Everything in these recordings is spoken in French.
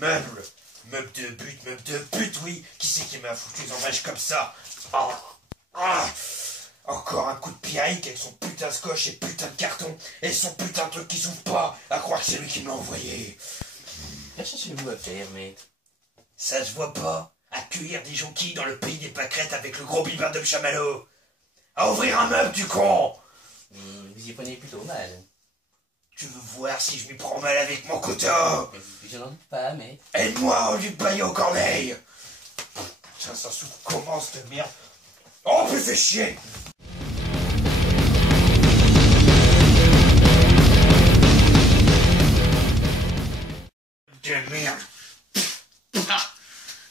meuble. Meuble de but, oui. Qui c'est qui m'a foutu les emballages comme ça? Oh. Ah. Encore un coup de Pierrick avec son putain de scotch et putain de carton et son putain de truc qui s'ouvre pas. À croire que c'est lui qui me l'a envoyé. Qu'est-ce que cherchez-vous à faire, maître? Ça se voit pas. Accueillir des jonquilles dans le pays des pâquerettes avec le gros bibin de chamallow. À ouvrir un meuble, du con. Vous y prenez plutôt mal. Tu veux voir si je m'y prends mal avec mon couteau? Je n'en doute pas, mais... Aide-moi au lieu de bailler aux corneilles. Tiens, ça s'ouvre comment, cette merde? Oh, mais fais chier. De merde.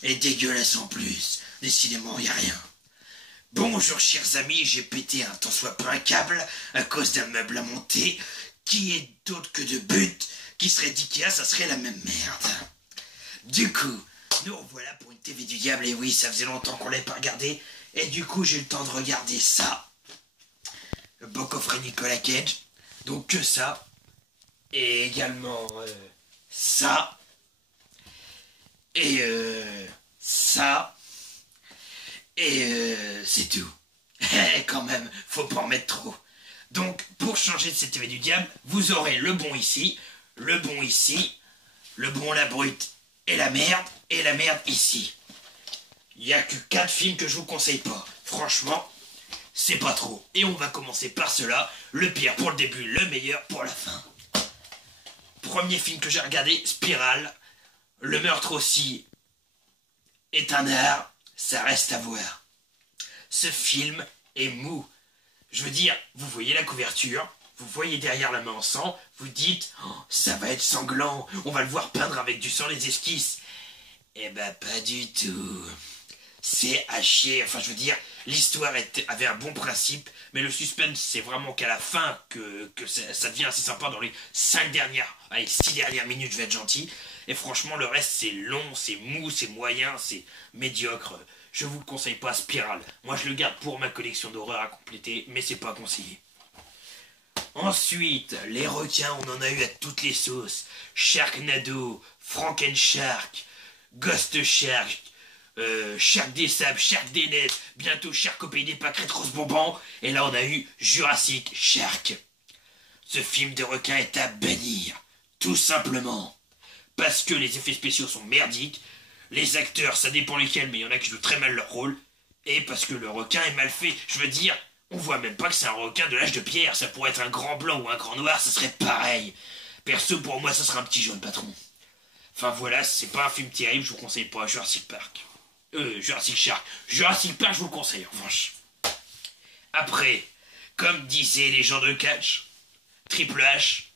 Et dégueulasse en plus. Décidément, y a rien. Bonjour chers amis, j'ai pété un tant soit peu un câble à cause d'un meuble à monter qui est d'autre que de but, qui serait d'Ikea, ça serait la même merde. Du coup, nous revoilà pour une TV du diable, et oui, ça faisait longtemps qu'on l'avait pas regardé, et du coup j'ai eu le temps de regarder ça. Le beau coffret Nicolas Cage, donc que ça, et également ça, et ça, et c'est tout. Quand même, faut pas en mettre trop. Donc, pour changer de cette TV du diable, vous aurez le bon ici, le bon ici, le bon la brute et la merde ici. Il n'y a que 4 films que je vous conseille pas. Franchement, c'est pas trop. Et on va commencer par cela, le pire pour le début, le meilleur pour la fin. Premier film que j'ai regardé, Spirale. Le meurtre aussi est un art, ça reste à voir. Ce film est mou. Je veux dire, vous voyez la couverture, vous voyez derrière la main en sang, vous dites oh, ça va être sanglant, on va le voir peindre avec du sang les esquisses. Eh ben pas du tout. C'est à chier, enfin je veux dire, l'histoire avait un bon principe, mais le suspense c'est vraiment qu'à la fin que ça devient assez sympa dans les 6 dernières minutes, je vais être gentil. Et franchement le reste c'est long, c'est mou, c'est moyen, c'est médiocre. Je vous le conseille pas, Spirale. Moi je le garde pour ma collection d'horreur à compléter, mais c'est pas conseillé. Ensuite, les requins, on en a eu à toutes les sauces. Sharknado, Frankenshark, Ghost Shark, Shark des sables, Shark des neiges, bientôt Shark au pays des pâquerettes rose bonbon, et là on a eu Jurassic Shark. Ce film de requin est à bannir, tout simplement. Parce que les effets spéciaux sont merdiques, les acteurs, ça dépend lesquels, mais il y en a qui jouent très mal leur rôle, et parce que le requin est mal fait. Je veux dire, on voit même pas que c'est un requin de l'âge de pierre, ça pourrait être un grand blanc ou un grand noir, ça serait pareil. Perso, pour moi, ça serait un petit jaune, patron. Enfin voilà, c'est pas un film terrible, je vous conseille pas Jurassic Park. Jurassic Shark. Jurassic Park, je vous le conseille, en revanche. Après, comme disaient les gens de catch, Triple H,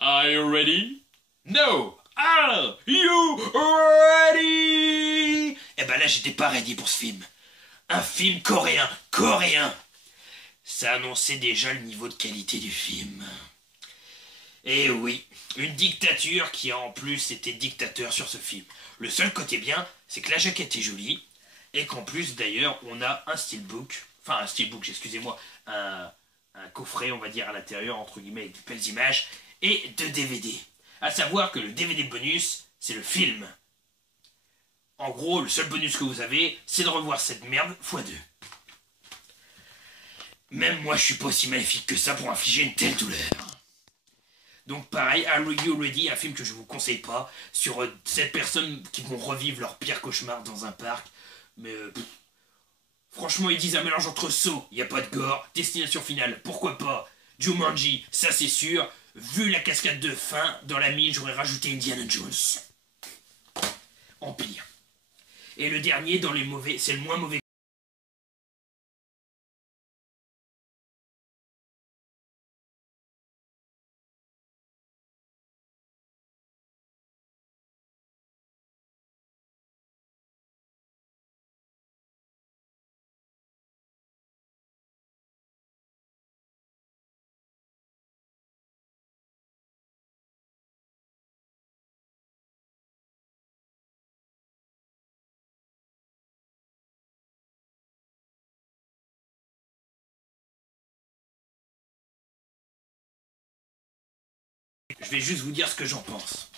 Are you ready? No! Are you ready? Eh ben là, j'étais pas ready pour ce film. Un film coréen. Ça annonçait déjà le niveau de qualité du film. Et oui, une dictature qui a en plus été dictateur sur ce film. Le seul côté bien, c'est que la jaquette est jolie, et qu'en plus d'ailleurs, on a un steelbook, excusez-moi, un coffret, on va dire, à l'intérieur, entre guillemets, avec de belles images, et 2 DVD. À savoir que le DVD bonus, c'est le film. En gros, le seul bonus que vous avez, c'est de revoir cette merde x2. Même moi, je suis pas aussi maléfique que ça pour infliger une telle douleur. Donc pareil, Are You Ready, un film que je vous conseille pas, sur 7 personnes qui vont revivre leur pire cauchemar dans un parc. Mais franchement, ils disent un mélange entre Saw, y a pas de gore, Destination Finale, pourquoi pas, Jumanji, ça c'est sûr. Vu la cascade de fin, dans la mine, j'aurais rajouté Indiana Jones. Empire. Et le dernier, dans les mauvais, c'est le moins mauvais. Je vais juste vous dire ce que j'en pense.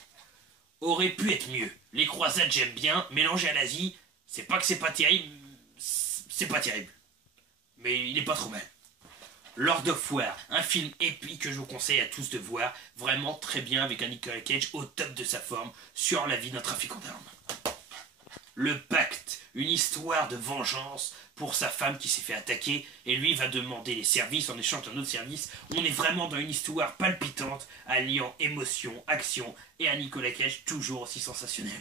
aurait pu être mieux. Les croisades j'aime bien, mélangé à l'Asie, c'est pas que c'est pas terrible, c'est pas terrible. Mais il est pas trop mal. Lord of War, un film épique que je vous conseille à tous de voir, vraiment très bien avec un Nicolas Cage au top de sa forme sur la vie d'un trafiquant d'armes. Le Pacte, une histoire de vengeance pour sa femme qui s'est fait attaquer et lui va demander les services en échange d'un autre service. On est vraiment dans une histoire palpitante alliant émotion, action et un Nicolas Cage toujours aussi sensationnel.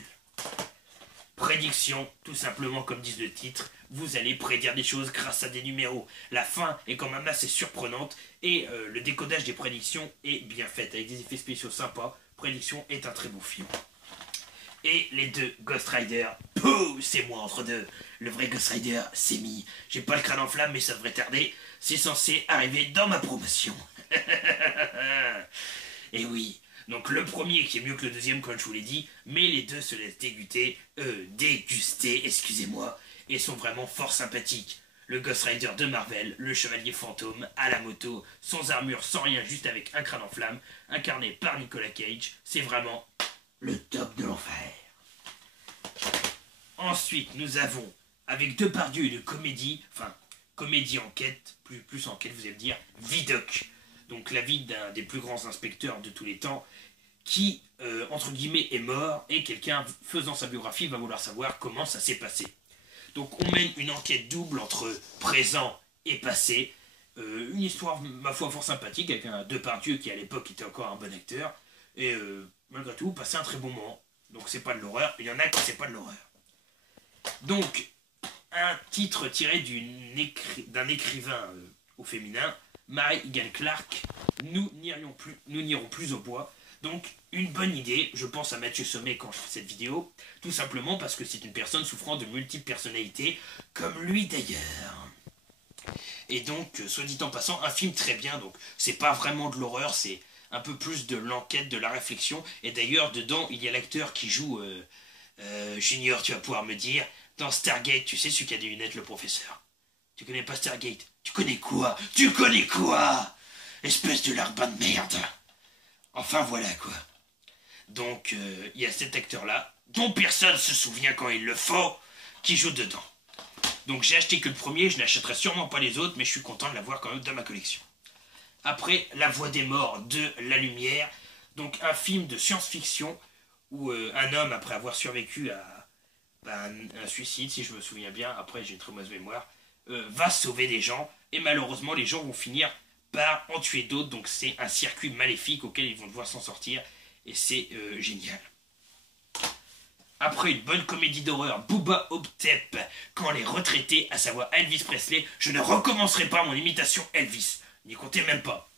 Prédiction, tout simplement comme disent le titre, vous allez prédire des choses grâce à des numéros. La fin est quand même assez surprenante et le décodage des prédictions est bien fait avec des effets spéciaux sympas. Prédiction est un très beau film. Et les deux Ghost Rider, pouh, c'est moi entre deux. Le vrai Ghost Rider, c'est mis. J'ai pas le crâne en flamme mais ça devrait tarder. C'est censé arriver dans ma promotion. Et oui. Donc le premier qui est mieux que le deuxième comme je vous l'ai dit, mais les deux se laissent déguster, excusez-moi, et sont vraiment fort sympathiques. Le Ghost Rider de Marvel, le chevalier fantôme, à la moto, sans armure, sans rien, juste avec un crâne en flamme, incarné par Nicolas Cage, c'est vraiment le top de l'enfer. Ensuite, nous avons, avec Depardieu et une comédie, enfin, comédie enquête, plus enquête vous allez me dire, Vidocq. Donc la vie d'un des plus grands inspecteurs de tous les temps, qui, entre guillemets, est mort, et quelqu'un faisant sa biographie va vouloir savoir comment ça s'est passé. Donc on mène une enquête double entre présent et passé, une histoire, ma foi, fort sympathique, avec un Depardieu qui à l'époque était encore un bon acteur, et malgré tout, passer un très bon moment. Donc c'est pas de l'horreur, il y en a qui c'est pas de l'horreur. Donc, un titre tiré d'un écrivain au féminin, Mary Higgins Clark, nous n'irons plus au bois. Donc, une bonne idée, je pense à Mathieu Sommet quand je fais cette vidéo, tout simplement parce que c'est une personne souffrant de multiples personnalités, comme lui d'ailleurs. Et donc, soit dit en passant, un film très bien, donc c'est pas vraiment de l'horreur, c'est un peu plus de l'enquête, de la réflexion, et d'ailleurs, dedans, il y a l'acteur qui joue, Junior, tu vas pouvoir me dire, dans Stargate, tu sais celui qui a des lunettes, le professeur. Tu connais pas Stargate? Tu connais quoi? Tu connais quoi? Espèce de larbin de merde. Enfin voilà quoi. Donc il y a cet acteur-là, dont personne se souvient quand il le faut, qui joue dedans. Donc j'ai acheté que le premier, je n'achèterai sûrement pas les autres, mais je suis content de l'avoir quand même dans ma collection. Après, La Voix des morts de La Lumière, donc un film de science-fiction où un homme, après avoir survécu à un suicide, si je me souviens bien, après j'ai une très mauvaise mémoire, va sauver des gens, et malheureusement les gens vont finir par en tuer d'autres, donc c'est un circuit maléfique auquel ils vont devoir s'en sortir, et c'est génial. Après une bonne comédie d'horreur, Booba Hotep, quand les retraités, à savoir Elvis Presley, je ne recommencerai pas mon imitation Elvis, n'y comptez même pas.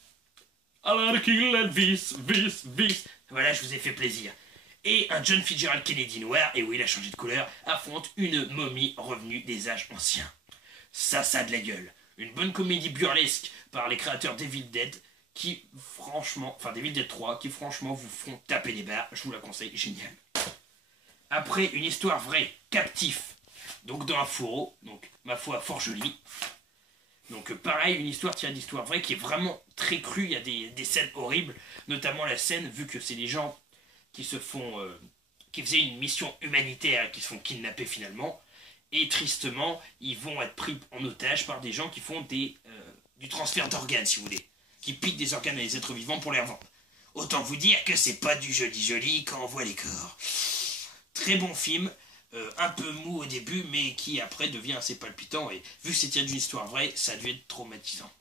Alors kill Elvis, vis. Voilà, je vous ai fait plaisir. Et un John Fitzgerald Kennedy noir, et oui, il a changé de couleur, affronte une momie revenue des âges anciens. Ça a de la gueule. Une bonne comédie burlesque par les créateurs d'Evil Dead, qui franchement, enfin d'Evil Dead 3, qui franchement vous font taper des barres, je vous la conseille, génial. Après, une histoire vraie, Captif, donc dans un fourreau, donc ma foi fort jolie. Donc pareil, une histoire tirée d'histoire vraie qui est vraiment très crue, il y a des scènes horribles, notamment la scène, vu que c'est des gens qui se font, qui faisaient une mission humanitaire, qui se font kidnapper finalement, et tristement, ils vont être pris en otage par des gens qui font du transfert d'organes, si vous voulez, qui piquent des organes à des êtres vivants pour les revendre. Autant vous dire que c'est pas du joli quand on voit les corps. Très bon film, un peu mou au début, mais qui après devient assez palpitant, et vu que c'est tiré d'une histoire vraie, ça a dû être traumatisant.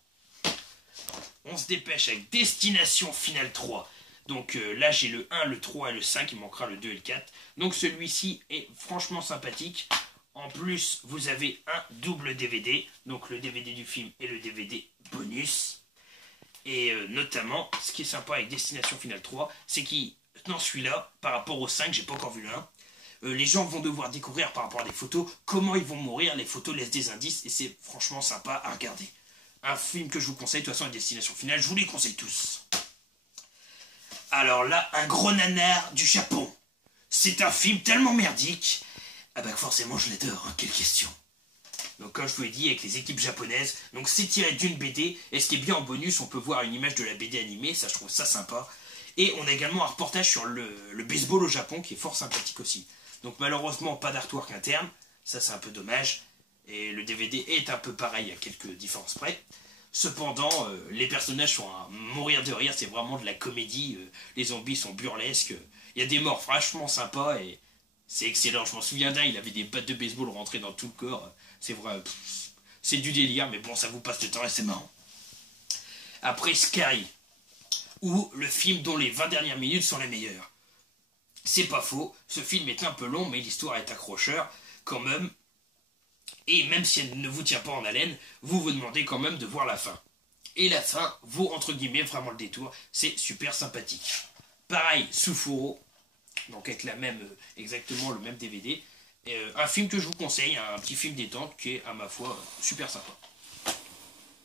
On se dépêche avec Destination Finale 3. Donc là j'ai le 1, le 3 et le 5, il manquera le 2 et le 4. Donc celui-ci est franchement sympathique. En plus, vous avez un double DVD, donc le DVD du film et le DVD bonus. Et notamment, ce qui est sympa avec Destination Finale 3, c'est qu'il, dans celui-là, par rapport au 5, j'ai pas encore vu le 1, les gens vont devoir découvrir par rapport à des photos comment ils vont mourir. Les photos laissent des indices et c'est franchement sympa à regarder. Un film que je vous conseille, de toute façon, Destination Finale, je vous les conseille tous. Alors là, un gros nanar du Japon. C'est un film tellement merdique. Ah bah forcément je l'adore, hein, quelle question. Donc comme je vous l'ai dit, avec les équipes japonaises, donc c'est tiré d'une BD, et ce qui est bien en bonus, on peut voir une image de la BD animée, ça je trouve ça sympa. Et on a également un reportage sur le baseball au Japon qui est fort sympathique aussi. Donc malheureusement pas d'artwork interne, ça c'est un peu dommage. Et le DVD est un peu pareil à quelques différences près. Cependant, les personnages sont à mourir de rire, c'est vraiment de la comédie. Les zombies sont burlesques. Il y a des morts franchement sympas et c'est excellent. Je m'en souviens d'un, il avait des battes de baseball rentrées dans tout le corps. C'est vrai, c'est du délire, mais bon, ça vous passe le temps et c'est marrant. Après Scary, ou le film dont les 20 dernières minutes sont les meilleures. C'est pas faux, ce film est un peu long, mais l'histoire est accrocheur quand même. Et même si elle ne vous tient pas en haleine, vous vous demandez quand même de voir la fin. Et la fin vaut entre guillemets vraiment le détour, c'est super sympathique. Pareil, Sufuro, donc avec exactement le même DVD. Un film que je vous conseille, un petit film détente qui est à ma foi super sympa.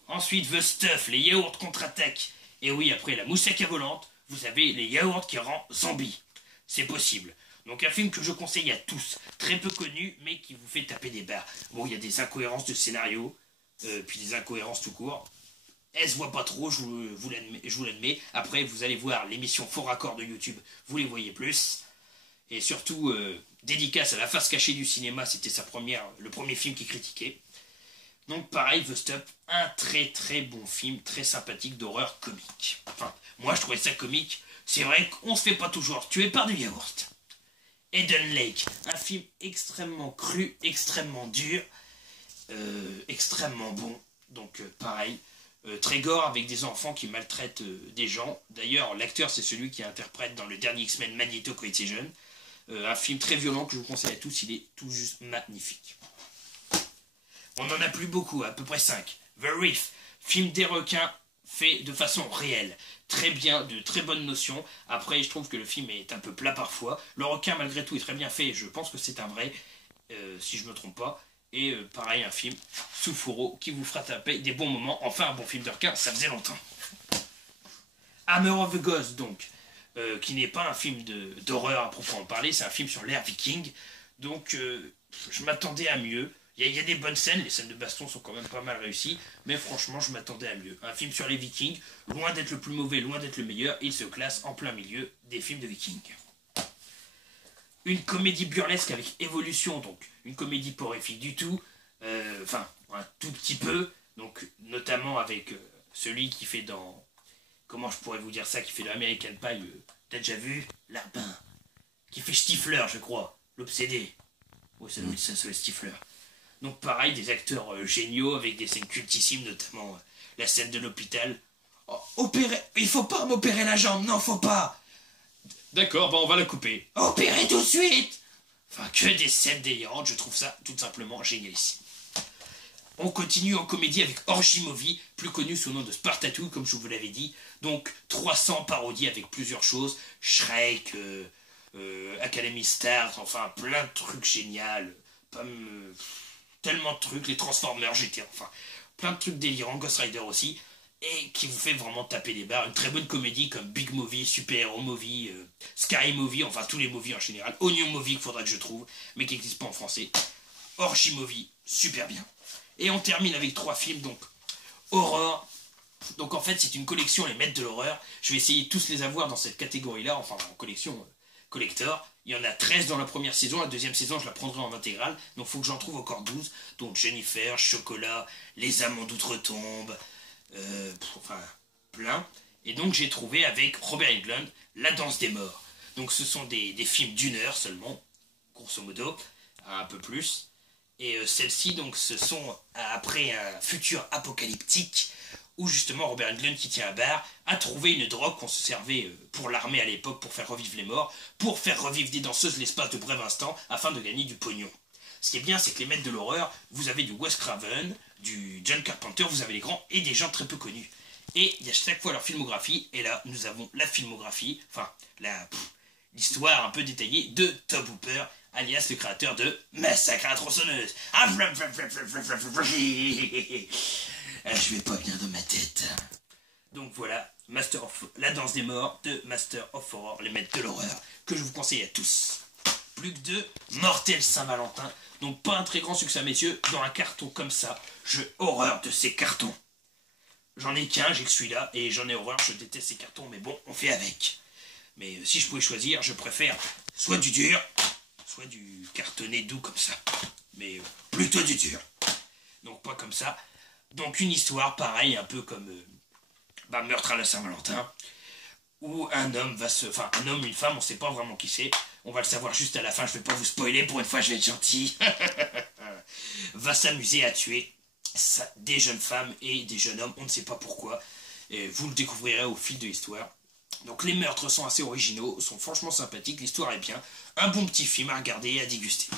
Ensuite, The Stuff, les yaourts contre-attaque. Et oui, après la moussaka volante, vous avez les yaourts qui rendent zombies. C'est possible. Donc un film que je conseille à tous, très peu connu, mais qui vous fait taper des barres. Bon, il y a des incohérences de scénario, puis des incohérences tout court. Elle se voit pas trop, je vous l'admets. Après, vous allez voir l'émission Faux Raccord de YouTube, vous les voyez plus. Et surtout, dédicace à la face cachée du cinéma, c'était le premier film qu'il critiquait. Donc pareil, The Stop, un très très bon film, très sympathique d'horreur comique. Enfin, moi je trouvais ça comique. C'est vrai qu'on se fait pas toujours tuer par du yaourt. Eden Lake, un film extrêmement cru, extrêmement dur, extrêmement bon. Donc pareil, très gore avec des enfants qui maltraitent des gens. D'ailleurs, l'acteur c'est celui qui interprète dans le dernier X-Men Magneto Cohesion. Un film très violent que je vous conseille à tous, il est tout juste magnifique. On n'en a plus beaucoup, à peu près 5. The Reef, film des requins fait de façon réelle. Très bien, de très bonnes notions. Après, je trouve que le film est un peu plat parfois. Le requin, malgré tout, est très bien fait. Je pense que c'est un vrai, si je me trompe pas. Et pareil, un film, Sufuro, qui vous fera taper des bons moments. Enfin, un bon film de requin, ça faisait longtemps. Hammer of the Ghost, donc, qui n'est pas un film d'horreur à proprement parler. C'est un film sur l'ère viking. Donc, je m'attendais à mieux. Il y a des bonnes scènes, les scènes de baston sont quand même pas mal réussies, mais franchement je m'attendais à mieux. Un film sur les vikings, loin d'être le plus mauvais, loin d'être le meilleur, il se classe en plein milieu des films de vikings. Une comédie burlesque avec évolution, donc une comédie pas horrifique du tout, enfin un tout petit peu, donc notamment avec celui qui fait dans, comment je pourrais vous dire ça, qui fait dans American Pie, t'as déjà vu Larbin, qui fait Stifler je crois, l'obsédé, oh ça doit être ça, c'est le Stifler. Donc pareil, des acteurs géniaux avec des scènes cultissimes, notamment la scène de l'hôpital. Oh, opérer, il faut pas m'opérer la jambe, non, faut pas. D'accord, bah on va la couper. Opérer tout de suite. Enfin, que des scènes délirantes, je trouve ça tout simplement génialissime. On continue en comédie avec Orgy Movie, plus connu sous le nom de Spartacus, comme je vous l'avais dit. Donc 300 parodies avec plusieurs choses, Shrek, Academy Stars, enfin plein de trucs géniaux. Tellement de trucs, les Transformers, GTA, enfin, plein de trucs délirants, Ghost Rider aussi, et qui vous fait vraiment taper des barres. Une très bonne comédie comme Big Movie, Super Hero Movie, Sky Movie, enfin tous les movies en général, Onion Movie qu'il faudrait que je trouve, mais qui n'existe pas en français, Orgy Movie, super bien. Et on termine avec 3 films, donc, horreur. Donc en fait c'est une collection, les maîtres de l'horreur, je vais essayer de tous les avoir dans cette catégorie-là, enfin en collection collector. Il y en a 13 dans la première saison, la deuxième saison je la prendrai en intégrale, donc il faut que j'en trouve encore 12. Donc Jennifer, Chocolat, Les Amants d'Outre-Tombe, enfin plein. Et donc j'ai trouvé avec Robert Englund, La Danse des Morts. Donc ce sont des films d'1 heure seulement, grosso modo, un peu plus. Et celles-ci donc ce sont après un futur apocalyptique où justement Robert Englund, qui tient un bar, a trouvé une drogue qu'on se servait pour l'armée à l'époque pour faire revivre les morts, pour faire revivre des danseuses l'espace de bref instant afin de gagner du pognon. Ce qui est bien, c'est que les maîtres de l'horreur, vous avez du Wes Craven, du John Carpenter, vous avez les grands et des gens très peu connus. Et il y a chaque fois leur filmographie, et là nous avons la filmographie, enfin l'histoire un peu détaillée de Tobe Hooper, alias le créateur de Massacre à la tronçonneuse. Je vais pas bien dans ma tête. Donc voilà, La Danse des Morts de Master of Horror, les maîtres de l'horreur, que je vous conseille à tous. Plus que 2, Mortel Saint-Valentin. Donc pas un très grand succès, messieurs, dans un carton comme ça. J'ai horreur de ces cartons. J'en ai qu'un, j'ai que celui-là, et j'en ai horreur, je déteste ces cartons, mais bon, on fait avec. Mais si je pouvais choisir, je préfère soit du dur, soit du cartonné doux comme ça. Mais plutôt du dur. Donc pas comme ça. Donc une histoire pareille, un peu comme Meurtre à la Saint-Valentin, où un homme va se... Enfin, un homme, une femme, on sait pas vraiment qui c'est. On va le savoir juste à la fin, je vais pas vous spoiler, pour une fois je vais être gentil. Va s'amuser à tuer des jeunes femmes et des jeunes hommes, on ne sait pas pourquoi. Et vous le découvrirez au fil de l'histoire. Donc les meurtres sont assez originaux, sont franchement sympathiques, l'histoire est bien. Un bon petit film à regarder et à déguster.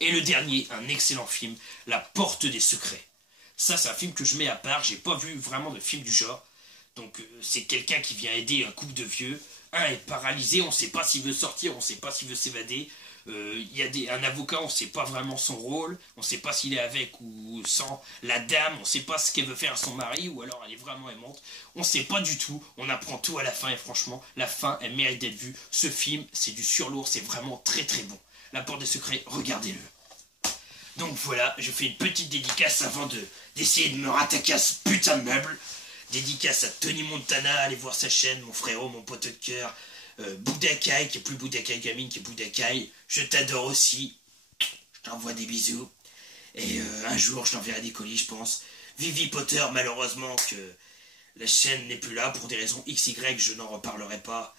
Et le dernier, un excellent film, La Porte des Secrets. Ça, c'est un film que je mets à part, j'ai pas vu vraiment de film du genre. Donc c'est quelqu'un qui vient aider un couple de vieux. Un est paralysé, on sait pas s'il veut sortir, on sait pas s'il veut s'évader. Il y a un avocat, on sait pas vraiment son rôle, on sait pas s'il est avec ou sans. La dame, on sait pas ce qu'elle veut faire à son mari, ou alors elle est vraiment aimante. On sait pas du tout, on apprend tout à la fin, et franchement, la fin, elle mérite d'être vue. Ce film, c'est du surlourd, c'est vraiment très très bon. La Porte des Secrets, regardez-le. Donc voilà, je fais une petite dédicace avant d'essayer de me rattaquer à ce putain de meuble. Dédicace à Tony Montana, allez voir sa chaîne, mon frérot, mon pote de cœur. Boudakai, qui est plus Boudakai Gaming, qui est Boudakai. Je t'adore aussi. Je t'envoie des bisous. Et un jour, je t'enverrai des colis, je pense. Vivi Potter, malheureusement, que la chaîne n'est plus là. Pour des raisons XY, je n'en reparlerai pas.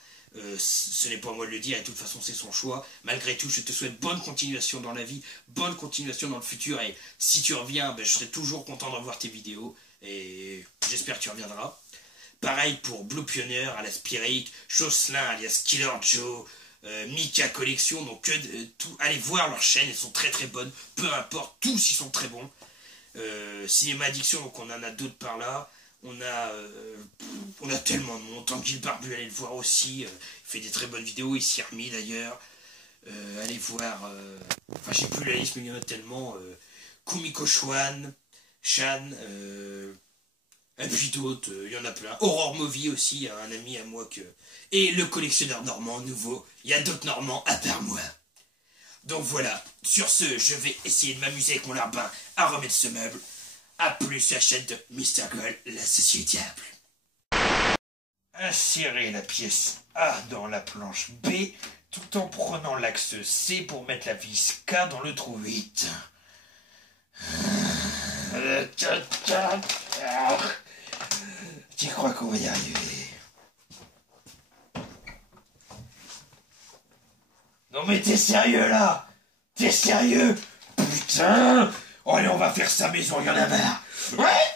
Ce n'est pas à moi de le dire, et de toute façon c'est son choix. Malgré tout, je te souhaite bonne continuation dans la vie, bonne continuation dans le futur, et si tu reviens, je serai toujours content de revoir tes vidéos, et j'espère que tu reviendras. Pareil pour Blue Pioneer, alias Spirit, Jocelyn, alias Killer Joe, Mika Collection, donc allez voir leurs chaînes, elles sont très très bonnes, peu importe, tous ils sont très bons. Cinéma Addiction, donc on en a d'autres par là. On a tellement de monde. Tanguy Barbu, allez le voir aussi. Il fait des très bonnes vidéos. Il s'y est remis d'ailleurs. Allez voir. Enfin, j'ai plus la liste, mais il y en a tellement. Kumiko Shan. Et puis d'autres. Il y en a plein. Aurore Movie aussi, un ami à moi que. Et le collectionneur normand nouveau. Il y a d'autres normands à part moi. Donc voilà. Sur ce, je vais essayer de m'amuser avec mon larbin à remettre ce meuble. A plus sur la chaîne de Mr. Gold, l'associé diable. Insérez la pièce A dans la planche B, tout en prenant l'axe C pour mettre la vis K dans le trou 8. Tu crois qu'on va y arriver? Non mais t'es sérieux là? T'es sérieux? Putain! Oh, allez, on va faire sa maison, il y en a marre. Ouais.